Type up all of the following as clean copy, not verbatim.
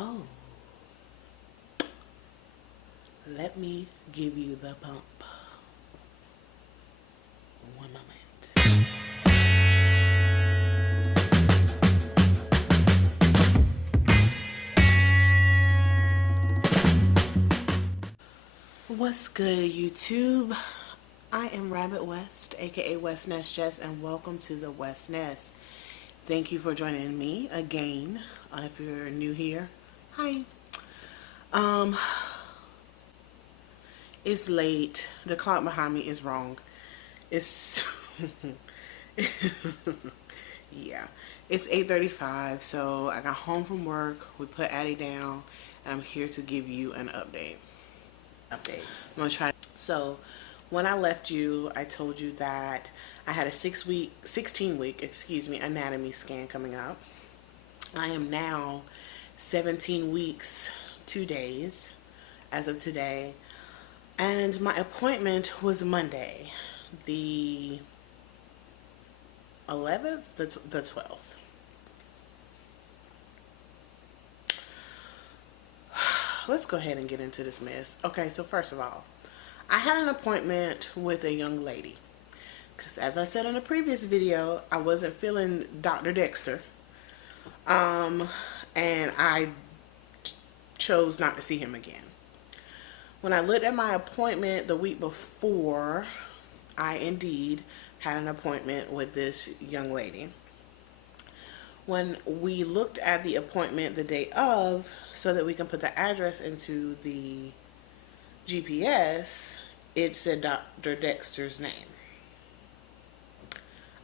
Oh, let me give you the bump. One moment. What's good, YouTube? I am Rabbit West, aka West Nest Jess, and welcome to the West Nest. Thank you for joining me again. If you're new here, hi. It's late. The clock behind me is wrong. It's yeah. It's 8:35, so I got home from work. We put Addie down, and I'm here to give you an update. I'm gonna try. So, when I left you, I told you that I had a 16 week, anatomy scan coming up. I am now 17 weeks, 2 days, as of today. And my appointment was Monday, the 11th, the 12th. Let's go ahead and get into this mess. Okay, so first of all, I had an appointment with a young lady. Because as I said in a previous video, I wasn't feeling Dr. Dexter. And I chose not to see him again. When I looked at my appointment the week before, I indeed had an appointment with this young lady. When we looked at the appointment the day of, so that we can put the address into the GPS, it said Dr. Dexter's name.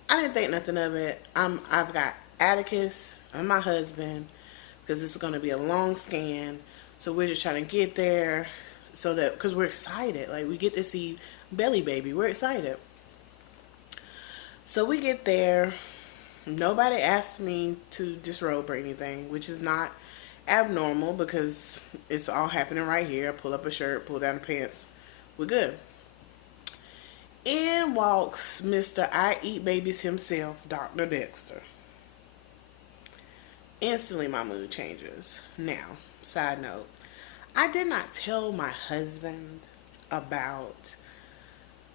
I didn't think nothing of it. I've got Atticus and my husband, because this is going to be a long scan. So we're just trying to get there, so that, because we're excited. Like, we get to see Belly Baby. We're excited. So we get there. Nobody asked me to disrobe or anything, which is not abnormal because it's all happening right here. I pull up a shirt, pull down the pants. We're good. In walks Mr. I Eat Babies himself, Dr. Dexter. Instantly my mood changes. Now, side note, I did not tell my husband about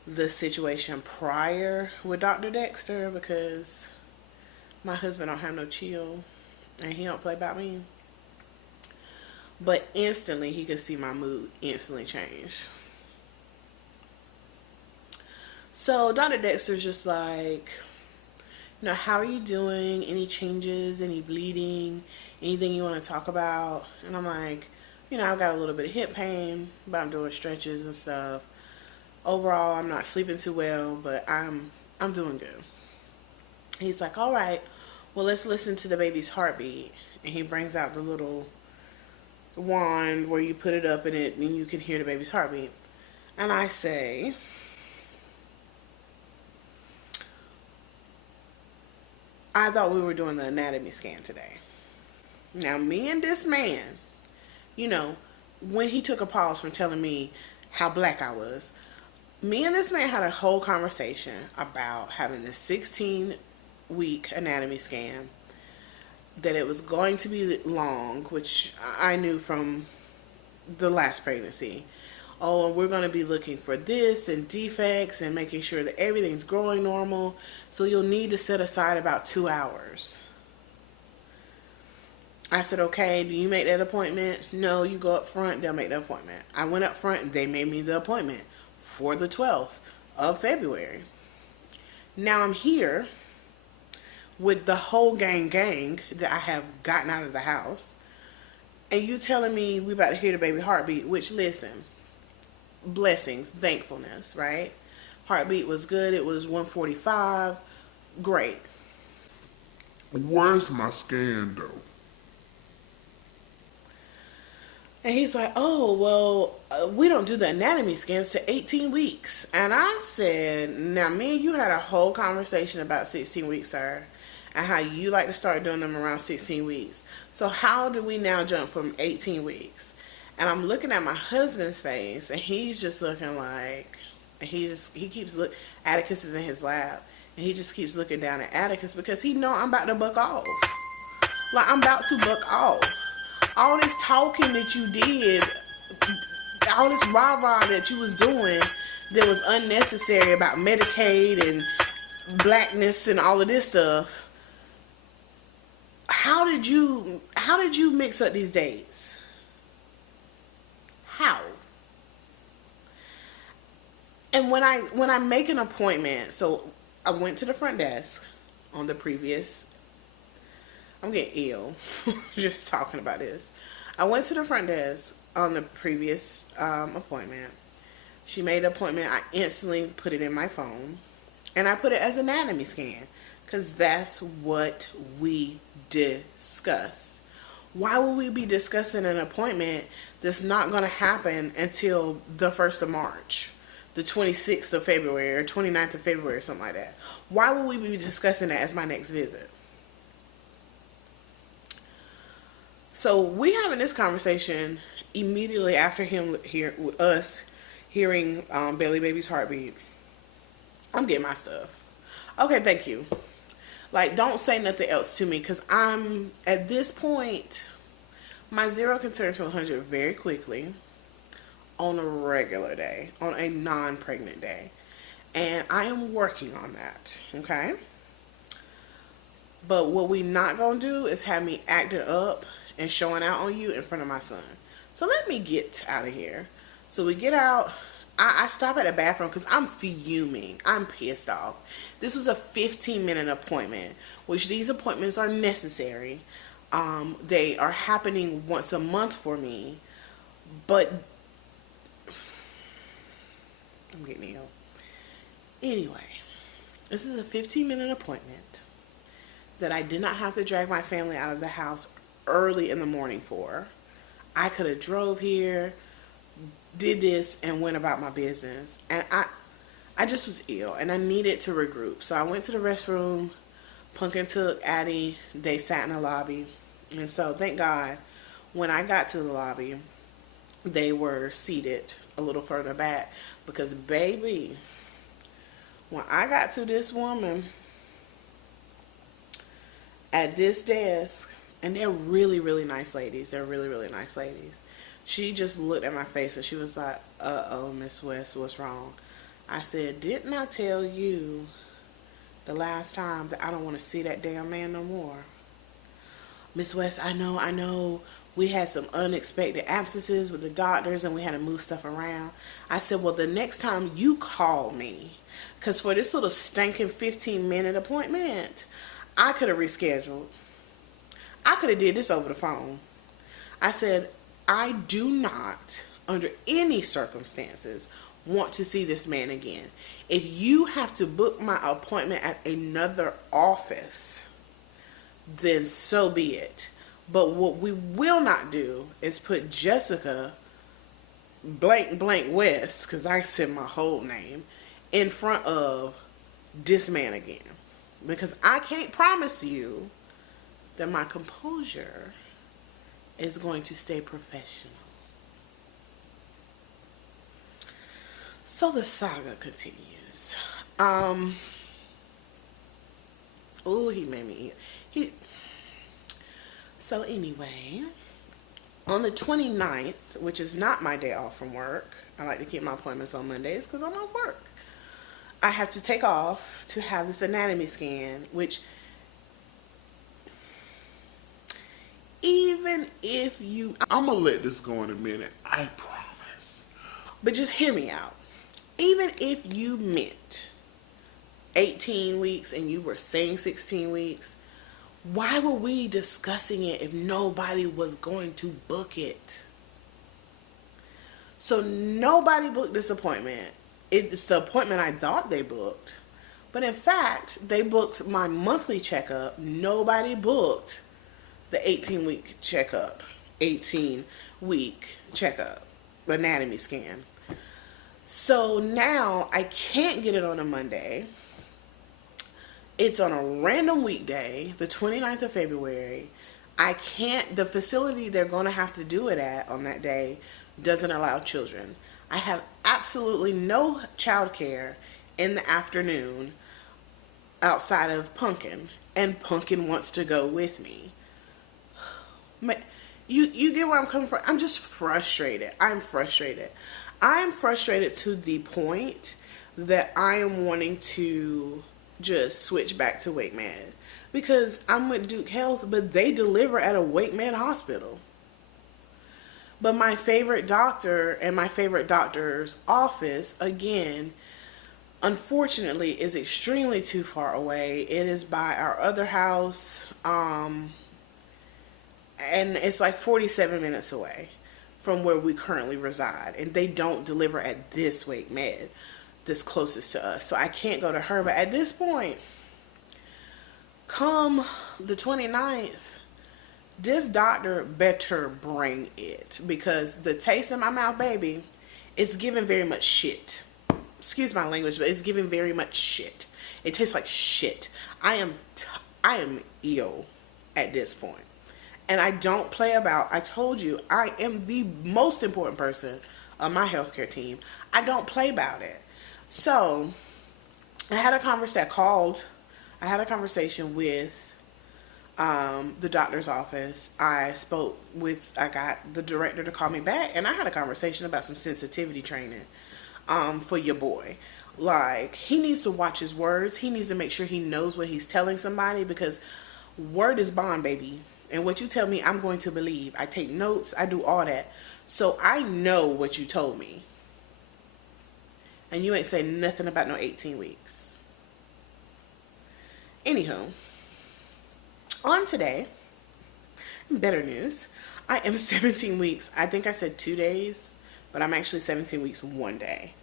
the situation prior with Dr. Dexter because my husband don't have no chill and he don't play about me. But instantly he could see my mood instantly change. So Dr. Dexter's just like, how are you doing? Any changes? Any bleeding? Anything you want to talk about? And I'm like, I've got a little bit of hip pain, but I'm doing stretches and stuff. Overall, I'm not sleeping too well, but I'm doing good. He's like, all right, well, let's listen to the baby's heartbeat. And he brings out the little wand where you put it up in it and you can hear the baby's heartbeat. And I say, I thought we were doing the anatomy scan today. Now, me and this man, when he took a pause from telling me how black I was, me and this man had a whole conversation about having this 16-week anatomy scan, that it was going to be long, which I knew from the last pregnancy. Oh, and we're going to be looking for this and defects and making sure that everything's growing normal. So you'll need to set aside about 2 hours. I said, okay, do you make that appointment? No, you go up front, they'll make the appointment. I went up front and they made me the appointment for the 12th of February. Now I'm here with the whole gang that I have gotten out of the house. And you telling me we about to hear the baby heartbeat, which, listen, blessings, thankfulness, right? Heartbeat was good. It was 145. Great. Where's my scan, though? And he's like, oh, well, we don't do the anatomy scans to 18 weeks. And I said, now, me and you had a whole conversation about 16 weeks, sir, and how you like to start doing them around 16 weeks. So how do we now jump from 18 weeks? And I'm looking at my husband's face, and he's just looking like, he keeps looking. Atticus is in his lap, and he just keeps looking down at Atticus because he know I'm about to buck off. Like, I'm about to buck off. all this talking that you did, all this rah-rah that you was doing that was unnecessary about Medicaid and blackness and all of this stuff, how did you mix up these dates? How? And when I make an appointment, so I went to the front desk on the previous, I'm getting ill just talking about this. I went to the front desk on the previous appointment. She made an appointment. I instantly put it in my phone, and I put it as an anatomy scan because that's what we discussed. Why would we be discussing an appointment that's not going to happen until the 1st of March, the 26th of February, or 29th of February, or something like that? Why would we be discussing that as my next visit? So we having this conversation immediately after us hearing Bailey Baby's heartbeat. I'm getting my stuff. Okay, thank you. Like, don't say nothing else to me, because I'm, at this point, my 0 can turn to 100 very quickly on a regular day, on a non-pregnant day. And I am working on that, okay? But what we not going to do is have me acting up and showing out on you in front of my son. So let me get out of here. So we get out. I stop at the bathroom because I'm fuming. I'm pissed off. This was a 15-minute appointment, which these appointments are necessary. They are happening once a month for me. But I'm getting ill. Anyway, this is a 15-minute appointment that I did not have to drag my family out of the house early in the morning for. I could have drove here, did this, and went about my business. And I just was ill, and I needed to regroup. So I went to the restroom. Pumpkin took Addie. They sat in the lobby. And so, thank God, when I got to the lobby, they were seated a little further back. Because, baby, when I got to this woman at this desk, and they're really, really nice ladies. They're really, really nice ladies. She just looked at my face and she was like, uh-oh, Miss West, what's wrong? I said, didn't I tell you the last time that I don't want to see that damn man no more? Miss West, I know. We had some unexpected absences with the doctors and we had to move stuff around. I said, well, the next time you call me, because for this little stinking 15-minute appointment, I could have rescheduled. I could have did this over the phone. I said, I do not, under any circumstances, want to see this man again. If you have to book my appointment at another office, then so be it. But what we will not do is put Jessica blank West, because I said my whole name, in front of this man again. Because I can't promise you that my composure is going to stay professional. So the saga continues. Oh, he made me eat. So anyway, on the 29th, which is not my day off from work, I like to keep my appointments on Mondays because I'm off work. I have to take off to have this anatomy scan, which, even if you... I'm going to let this go in a minute. I promise. But just hear me out. Even if you meant 18 weeks and you were saying 16 weeks, why were we discussing it if nobody was going to book it? So nobody booked this appointment. It's the appointment I thought they booked. But in fact, they booked my monthly checkup. Nobody booked the 18-week checkup. 18-week checkup. Anatomy scan. So now I can't get it on a Monday. It's on a random weekday, the 29th of February. I can't, the facility they're going to have to do it at on that day doesn't allow children. I have absolutely no childcare in the afternoon outside of Pumpkin, and Pumpkin wants to go with me. You get where I'm coming from. I'm just frustrated. I'm frustrated. I am frustrated to the point that I am wanting to just switch back to Wake Med, because I'm with Duke Health, but they deliver at a Wake Med hospital. But my favorite doctor and my favorite doctor's office, again, unfortunately, is extremely too far away. It is by our other house, and it's like 47 minutes away from where we currently reside. And they don't deliver at this Wake Med that's closest to us. So I can't go to her. But at this point, come the 29th, this doctor better bring it, because the taste in my mouth, baby, it's giving very much shit. Excuse my language, but it's giving very much shit. It tastes like shit. I am ill at this point. And I don't play about. I told you, I am the most important person on my healthcare team. I don't play about it. So, I had a conversation with the doctor's office. I got the director to call me back, and I had a conversation about some sensitivity training for your boy. Like, he needs to watch his words. He needs to make sure he knows what he's telling somebody, because word is bond, baby. And what you tell me, I'm going to believe. I take notes. I do all that. So I know what you told me. And you ain't say nothing about no 18 weeks. Anywho, on today, better news. I am 17 weeks. I think I said 2 days, but I'm actually 17 weeks 1 day.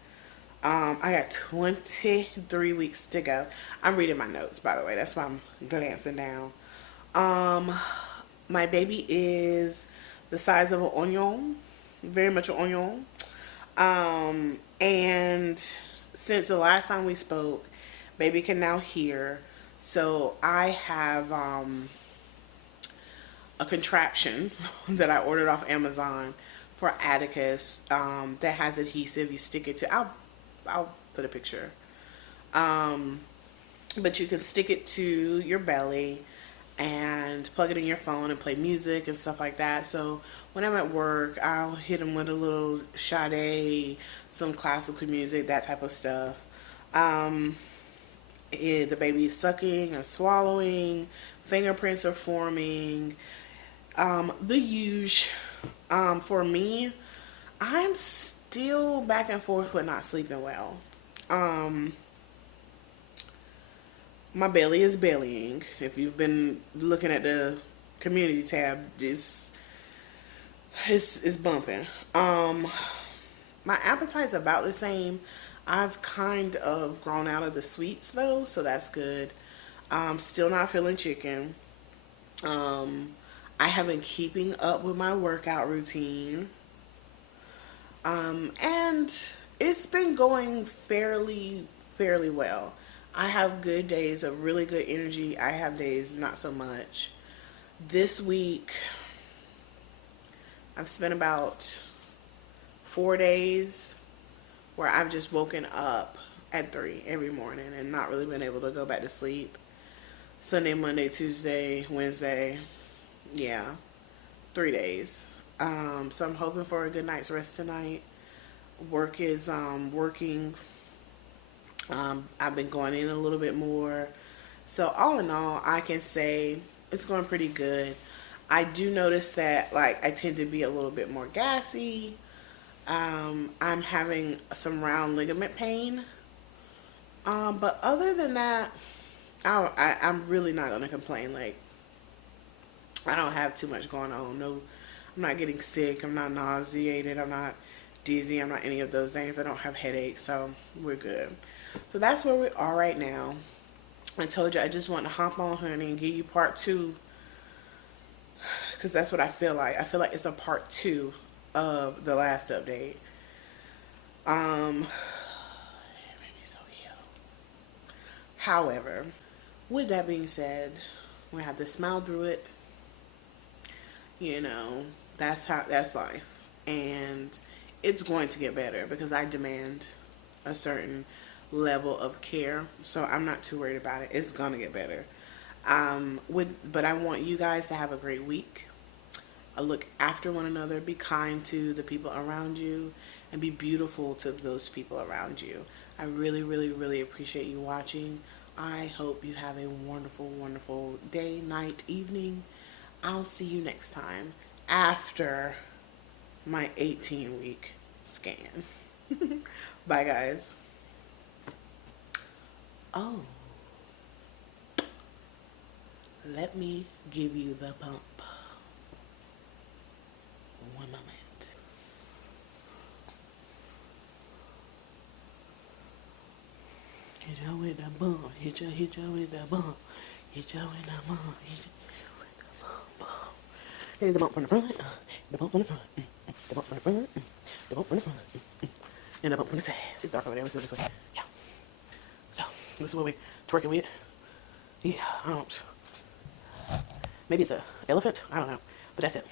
I got 23 weeks to go. I'm reading my notes, by the way. That's why I'm glancing down. My baby is the size of an onion, very much an onion. And since the last time we spoke, baby can now hear. So I have a contraption that I ordered off Amazon for Atticus that has adhesive. You stick it to, I'll put a picture. But you can stick it to your belly and plug it in your phone and play music and stuff like that. So when I'm at work, I'll hit him with a little Sade, some classical music, that type of stuff. The baby is sucking and swallowing, fingerprints are forming, the huge. For me, I'm still back and forth with not sleeping well. My belly is bellying. If you've been looking at the community tab, it's bumping. My appetite's about the same. I've kind of grown out of the sweets though, so that's good. Still not feeling chicken. I have been keeping up with my workout routine. And it's been going fairly well. I have good days of really good energy. I have days not so much. This week, I've spent about 4 days where I've just woken up at 3 every morning and not really been able to go back to sleep. Sunday, Monday, Tuesday, Wednesday. Yeah, 3 days. So I'm hoping for a good night's rest tonight. Work is working. I've been going in a little bit more. So all in all, I can say it's going pretty good. I do notice that, like, I tend to be a little bit more gassy. I'm having some round ligament pain. But other than that, I'm really not going to complain. Like, I don't have too much going on. No, I'm not getting sick. I'm not nauseated. I'm not dizzy. I'm not any of those things. I don't have headaches. So we're good. So that's where we are right now. I told you I just want to hop on, honey, and give you part 2. Because that's what I feel like. I feel like it's a part 2 of the last update. It made me so ill. However, with that being said, we have to smile through it. You know, that's life. And it's going to get better because I demand a certain level of care. So I'm not too worried about it. It's going to get better. But I want you guys to have a great week. look after one another, be kind to the people around you, and be beautiful to those people around you. I really, really, really appreciate you watching. I hope you have a wonderful, wonderful day, night, evening. I'll see you next time after my 18-week scan. Bye, guys. Oh, let me give you the bump. One moment. Hit you with the bump. Hit you with the bump. Hit you with the bump. Hit you with the bump. Here's the bump from the front. The bump from the front. The bump from the front. The bump from the front. And the bump from the side. It's dark over there. Let's do it this way. Yeah. So, this is what we're twerking with. Yeah, I don't. Maybe it's an elephant. I don't know. But that's it.